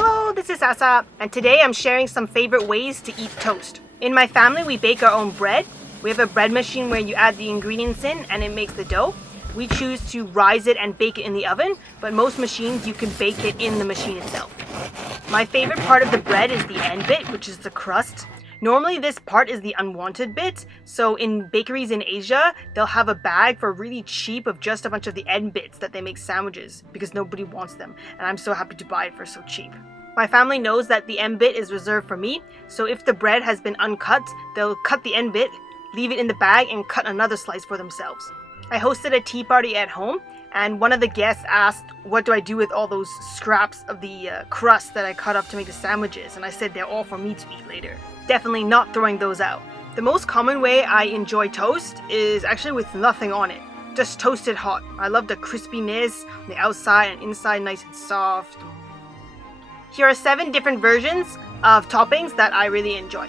Hello, this is Sasa, and today I'm sharing some favorite ways to eat toast. In my family, we bake our own bread. We have a bread machine where you add the ingredients in and it makes the dough. We choose to rise it and bake it in the oven, but most machines you can bake it in the machine itself. My favorite part of the bread is the end bit, which is the crust. Normally this part is the unwanted bit, so in bakeries in Asia, they'll have a bag for really cheap of just a bunch of the end bits that they make sandwiches because nobody wants them, and I'm so happy to buy it for so cheap. My family knows that the end bit is reserved for me, so if the bread has been uncut, they'll cut the end bit, leave it in the bag, and cut another slice for themselves. I hosted a tea party at home, and one of the guests asked, what do I do with all those scraps of the crust that I cut up to make the sandwiches, and I said they're all for me to eat later. Definitely not throwing those out. The most common way I enjoy toast is actually with nothing on it. Just toasted hot. I love the crispiness on the outside and inside nice and soft. Here are 7 different versions of toppings that I really enjoy.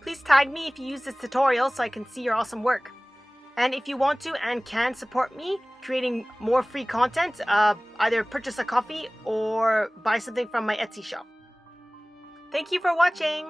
Please tag me if you use this tutorial so I can see your awesome work. And if you want to and can support me creating more free content, either purchase a coffee or buy something from my Etsy shop. Thank you for watching!